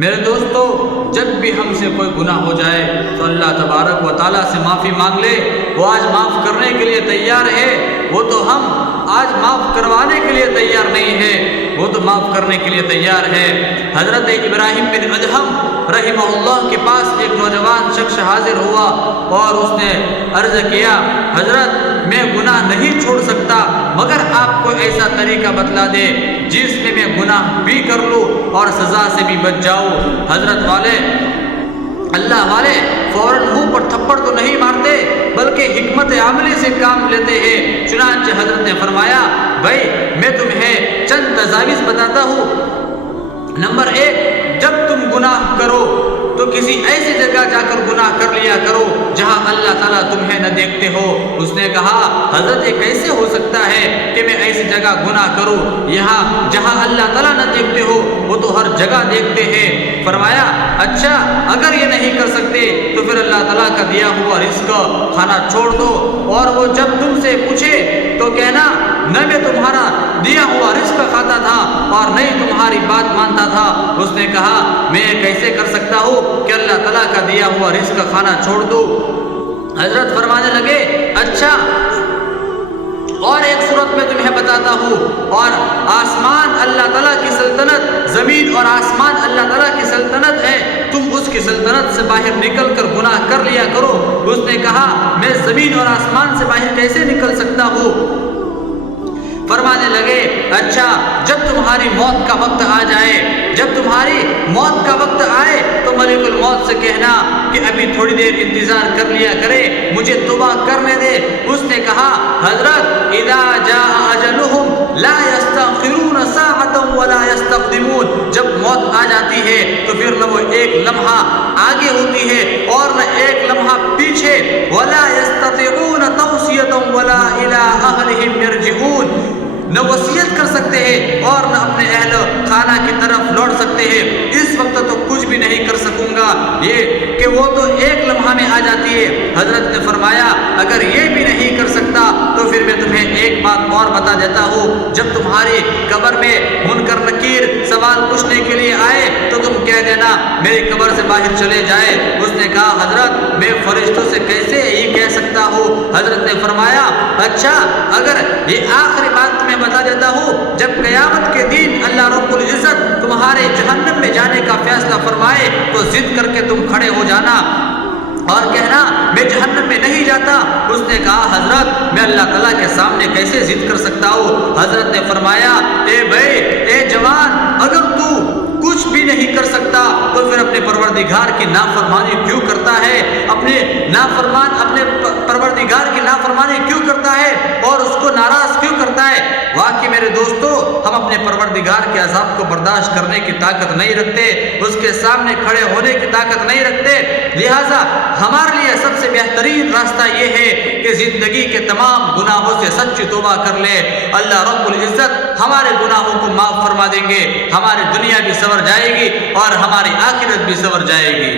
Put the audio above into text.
میرے دوستو، جب بھی ہم سے کوئی گناہ ہو جائے تو اللہ تبارک و تعالیٰ سے معافی مانگ لے۔ وہ آج معاف کرنے کے لیے تیار ہے، وہ تو ہم آج معاف کروانے کے لیے تیار نہیں ہے، وہ تو معاف کرنے کے لیے تیار ہے۔ حضرت ابراہیم بن ادہم رحمہ اللہ کے پاس ایک نوجوان شخص حاضر ہوا اور اس نے عرض کیا، حضرت میں گناہ نہیں چھوڑ سکتا، مگر آپ کو ایسا طریقہ بتلا دے جس میں گناہ بھی کر لوں اور سزا سے بھی بچ جاؤں۔ حضرت والے اللہ والے فوراً منہ پر تھپڑ تو نہیں مارتے بلکہ حکمت عملی سے کام لیتے ہیں۔ چنانچہ حضرت نے فرمایا، بھائی میں تمہیں چند تجاویز بتاتا ہوں۔ نمبر 1، جب تم گناہ کرو تو کسی ایسی جگہ جا کر گناہ کر لیا کرو جہاں اللہ تعالیٰ تمہیں نہ دیکھتے ہو۔ اس نے کہا، حضرت یہ کیسے ہو سکتا ہے کہ میں ایسی جگہ گناہ کروں یہاں جہاں اللہ تعالیٰ نہ دیکھتے ہو؟ وہ تو ہر جگہ دیکھتے ہیں۔ فرمایا، اچھا اگر یہ نہیں کر سکتے تو پھر اللہ تعالیٰ کا دیا ہوا رزق کھانا چھوڑ دو، اور وہ جب تم سے پوچھے تو کہنا، نہ میں تمہارا دیا ہوا رزق کھاتا تھا اور نہ ہی تمہاری بات مانتا تھا۔ اس نے کہا، میں کیسے کر سکتا ہوں کہ اللہ تعالیٰ کا دیا ہوا رزق کھانا چھوڑ دوں؟ حضرت فرمانے لگے، اچھا اور ایک صورت میں تمہیں بتاتا ہوں، اور آسمان اللہ تعالیٰ کی سلطنت، زمین اور آسمان اللہ تعالیٰ کی سلطنت ہے، تم اس کی سلطنت سے باہر نکل کر گناہ کر لیا کرو۔ اس نے کہا، میں زمین اور آسمان سے باہر کیسے نکل سکتا ہوں؟ فرمانے لگے، اچھا جب تمہاری موت کا وقت آ جائے، جب تمہاری موت کا وقت آئے تو ملک الموت سے کہنا کہ ابھی تھوڑی دیر انتظار کر لیا کرے، مجھے توبہ کرنے دے۔ اس نے کہا، حضرت اذا جاء اجلهم لا يستأخرون ساعة ولا يستقدمون، جب موت آ جاتی ہے تو پھر نہ وہ ایک لمحہ آگے ہوتی ہے اور نہ ایک لمحہ پیچھے، ولا يستطيعون توصية ولا الى اهلهم يرجعون، نہ وصیت کر سکتے ہیں اور نہ اپنے اہل خانہ کی طرف لوٹ سکتے ہیں۔ اس وقت تو کچھ بھی نہیں کر سکوں گا، یہ کہ وہ تو ایک لمحہ میں آ جاتی ہے۔ حضرت نے فرمایا، اگر یہ بھی نہیں کر سکتا تو پھر میں تمہیں ایک بات اور بتا دیتا ہوں، جب تمہاری قبر میں منکر نکیر سوال پوچھنے کے لیے آئے تو تم کہہ دینا میری قبر سے باہر چلے جائے۔ اس نے کہا، حضرت میں فرشتوں سے کیسے یہ کہہ سکتا ہوں؟ حضرت نے فرمایا، اچھا اگر یہ آخری بات میں بتا دیتا ہوں، جب قیامت کے دن اللہ رب العزت تمہارے جہنم میں جانے کا فیصلہ فرمائے تو ضد کر کے تم کھڑے ہو جانا اور کہنا میں جہنم میں نہیں جاتا۔ اس نے کہا، حضرت میں اللہ تعالیٰ کے سامنے کیسے ضد کر سکتا ہوں؟ حضرت نے فرمایا، اے بھائی، اے جوان، اگر تو کچھ بھی نہیں کر سکتا تو پھر اپنے پروردگار کی نافرمانی کیوں کرتا ہے؟ اپنے پروردگار کی نافرمانی کیوں کرتا ہے اور اس کو ناراض کیوں کرتا ہے؟ واقعی میرے دوستو، ہم اپنے پروردگار کے عذاب کو برداشت کرنے کی طاقت نہیں رکھتے، اس کے سامنے کھڑے ہونے کی طاقت نہیں رکھتے۔ لہٰذا ہمارے لیے سب سے بہترین راستہ یہ ہے کہ زندگی کے تمام گناہوں سے سچی توبہ کر لے۔ اللہ رب العزت ہمارے گناہوں کو معاف فرما دیں گے، ہماری دنیا بھی سنور جائے گی اور ہماری آخرت بھی سنور جائے گی۔